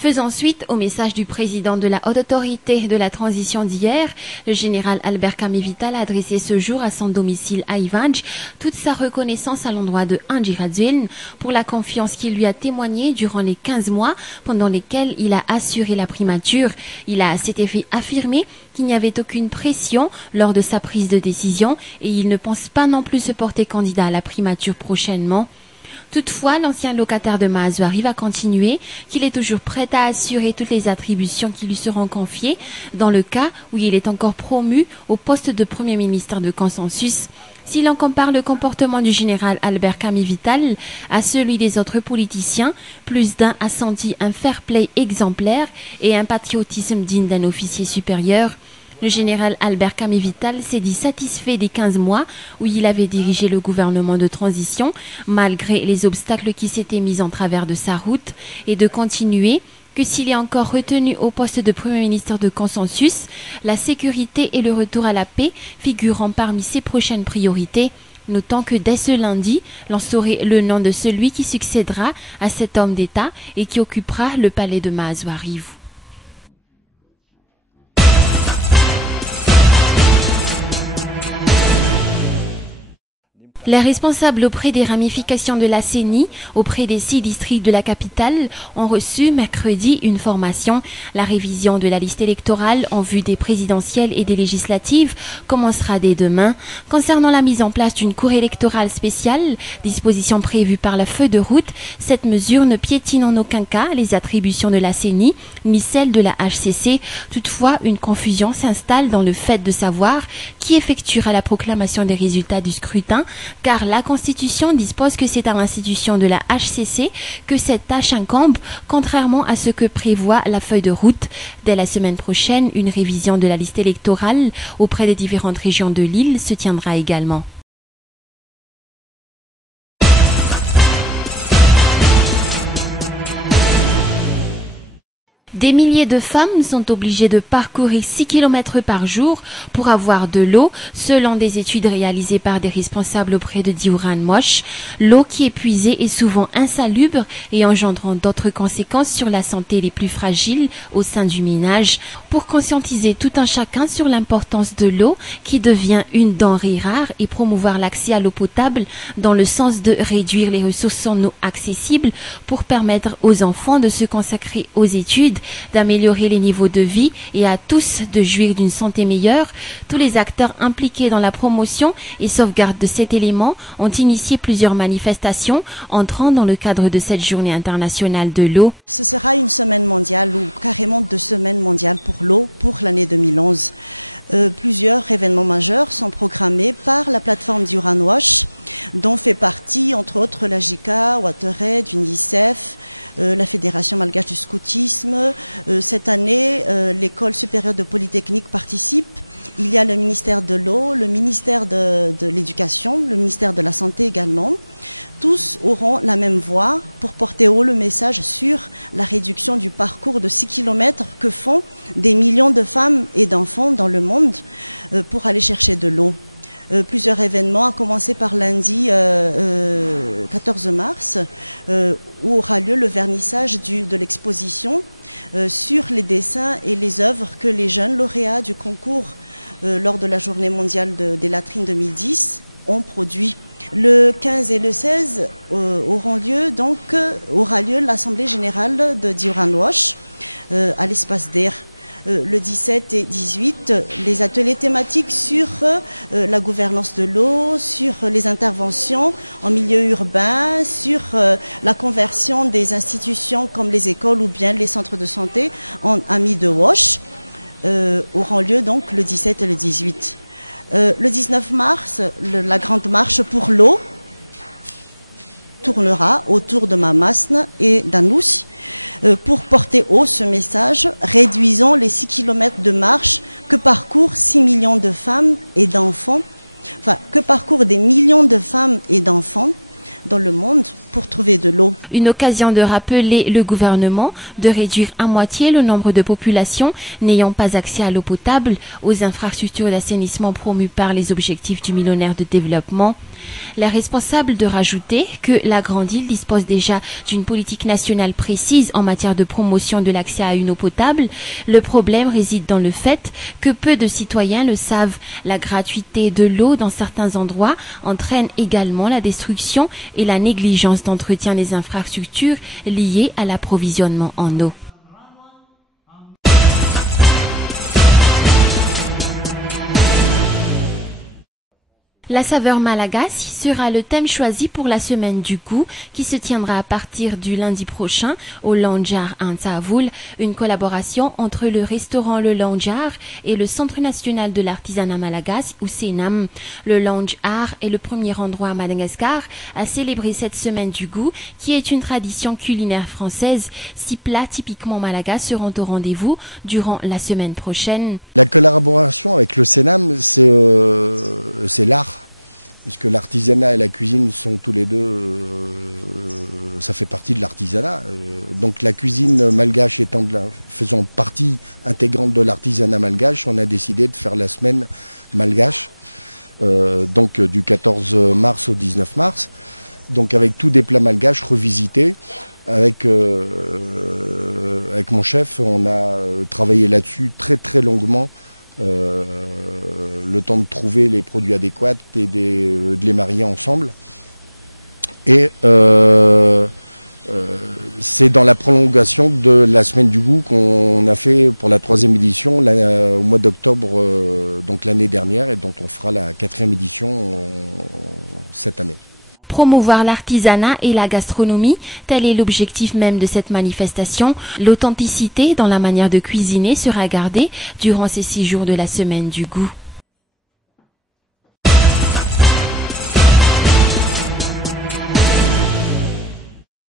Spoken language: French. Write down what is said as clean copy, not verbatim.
Faisant suite au message du président de la Haute Autorité de la Transition d'hier, le général Albert Kami-Vital a adressé ce jour à son domicile à Ivanj toute sa reconnaissance à l'endroit de Andji Rajoelina pour la confiance qu'il lui a témoignée durant les 15 mois pendant lesquels il a assuré la primature. Il a à cet effet affirmé qu'il n'y avait aucune pression lors de sa prise de décision et il ne pense pas non plus se porter candidat à la primature prochainement. Toutefois, l'ancien locataire de Mahazouari va continuer qu'il est toujours prêt à assurer toutes les attributions qui lui seront confiées dans le cas où il est encore promu au poste de Premier ministre de consensus. Si l'on compare le comportement du général Albert Kami-Vital à celui des autres politiciens, plus d'un a senti un fair-play exemplaire et un patriotisme digne d'un officier supérieur. Le général Albert Kami-Vital s'est dit satisfait des 15 mois où il avait dirigé le gouvernement de transition, malgré les obstacles qui s'étaient mis en travers de sa route, et de continuer que s'il est encore retenu au poste de Premier ministre de consensus, la sécurité et le retour à la paix figurant parmi ses prochaines priorités. Notant que dès ce lundi, l'on saurait le nom de celui qui succédera à cet homme d'État et qui occupera le palais de Mahazouari. Les responsables auprès des ramifications de la CENI, auprès des 6 districts de la capitale, ont reçu mercredi une formation. La révision de la liste électorale en vue des présidentielles et des législatives commencera dès demain. Concernant la mise en place d'une cour électorale spéciale, disposition prévue par la feuille de route, cette mesure ne piétine en aucun cas les attributions de la CENI ni celles de la HCC. Toutefois, une confusion s'installe dans le fait de savoir qui effectuera la proclamation des résultats du scrutin, car la Constitution dispose que c'est à l'institution de la HCC que cette tâche incombe, contrairement à ce que prévoit la feuille de route. Dès la semaine prochaine, une révision de la liste électorale auprès des différentes régions de l'île se tiendra également. Des milliers de femmes sont obligées de parcourir 6 km par jour pour avoir de l'eau, selon des études réalisées par des responsables auprès de Diouran Moche. L'eau qui est puisée est souvent insalubre et engendrant d'autres conséquences sur la santé les plus fragiles au sein du ménage. Pour conscientiser tout un chacun sur l'importance de l'eau qui devient une denrée rare et promouvoir l'accès à l'eau potable dans le sens de réduire les ressources en eau accessibles pour permettre aux enfants de se consacrer aux études, d'améliorer les niveaux de vie et à tous de jouir d'une santé meilleure, tous les acteurs impliqués dans la promotion et sauvegarde de cet élément ont initié plusieurs manifestations entrant dans le cadre de cette journée internationale de l'eau. Ce sera une semaine mondiale ou carrément 2 semaines mondiales pour l'eau pour l'année 2011. Plusieurs événements majeurs sont programmés par la plateforme Diouran Wash, dont fait partie entre autres la JICA, WaterAid, UNICEF, la Fédération malgache du scoutisme. Cette année, l'école supérieure de Polytechnique participe. Il y a le ministère de l'eau, le ministère de l'éducation, le ministère de la santé également. Tous auront la même voix pour porter haut le message sur la réduction du parcours de 6 km que font des millions de femmes et d'enfants dans le monde pour aller chercher de l'eau. Plusieurs événements, à commencer par lundi 14 mars, où aura lieu le vernissage de l'exposition sur les dessins et les œuvres que les jeunes lauréats du concours lors de la journée mondiale des latrines 2010 ont produit. Le 15 et le 16 aura lieu l'Assemblée générale de Diouran Wash à l'espace d'air. Le 17 et 18, les ateliers thématiques sur la gouvernance de l'eau, sur les interventions en milieu urbain, sur la conversion des institutions comme les écoles ou bien les centres de santé en amis de Wash, auront lieu donc le 17 et le 18. Le 19 mars, la grande marche pour l'eau tournera autour de Mamasne et d'Anous pour porter haut ce message, réduisant les 6 km de marche que parcourent 6 millions de femmes et d'enfants, que parcourent des millions de femmes et d'enfants dans le monde pour trouver de l'eau. Une occasion de rappeler le gouvernement de réduire à moitié le nombre de populations n'ayant pas accès à l'eau potable, aux infrastructures d'assainissement promues par les objectifs du millénaire de développement. Les responsables de rajouter que la Grande Île dispose déjà d'une politique nationale précise en matière de promotion de l'accès à une eau potable. Le problème réside dans le fait que peu de citoyens le savent. La gratuité de l'eau dans certains endroits entraîne également la destruction et la négligence d'entretien des infrastructures liées à l'approvisionnement en eau. La saveur malagasy sera le thème choisi pour la semaine du goût qui se tiendra à partir du lundi prochain au Lanjar à Ntsaavoul, une collaboration entre le restaurant Le Lanjar et le Centre national de l'artisanat malagasy ou CNAM. Le Lanjar est le premier endroit à Madagascar à célébrer cette semaine du goût qui est une tradition culinaire française. 6 plats typiquement malagasy seront au rendez-vous durant la semaine prochaine. La collaboration avec le CNAM, c'est l'art. Puisque l'artisanat et la cuisine sont tous les deux, ça fait partie de l'artisanat. Donc la cuisine malgache faisant partie intégrante de l'artisanat malgache, on a décidé de faire la semaine malgache, donc du 14 mars au 19 mars, donc avec tous des plats malgaches revisités. Avec mon chef, on a travaillé là-dessus très très longuement. Le temps de trouver les produits adéquats et de les marier ensemble. Et c'est dans la prolongation de la semaine du goût qu'on a fait pour la 3e édition au mois d'octobre donc l'année dernière et dont on fera la 4e édition cette année. Promouvoir l'artisanat et la gastronomie, tel est l'objectif même de cette manifestation. L'authenticité dans la manière de cuisiner sera gardée durant ces 6 jours de la semaine du goût.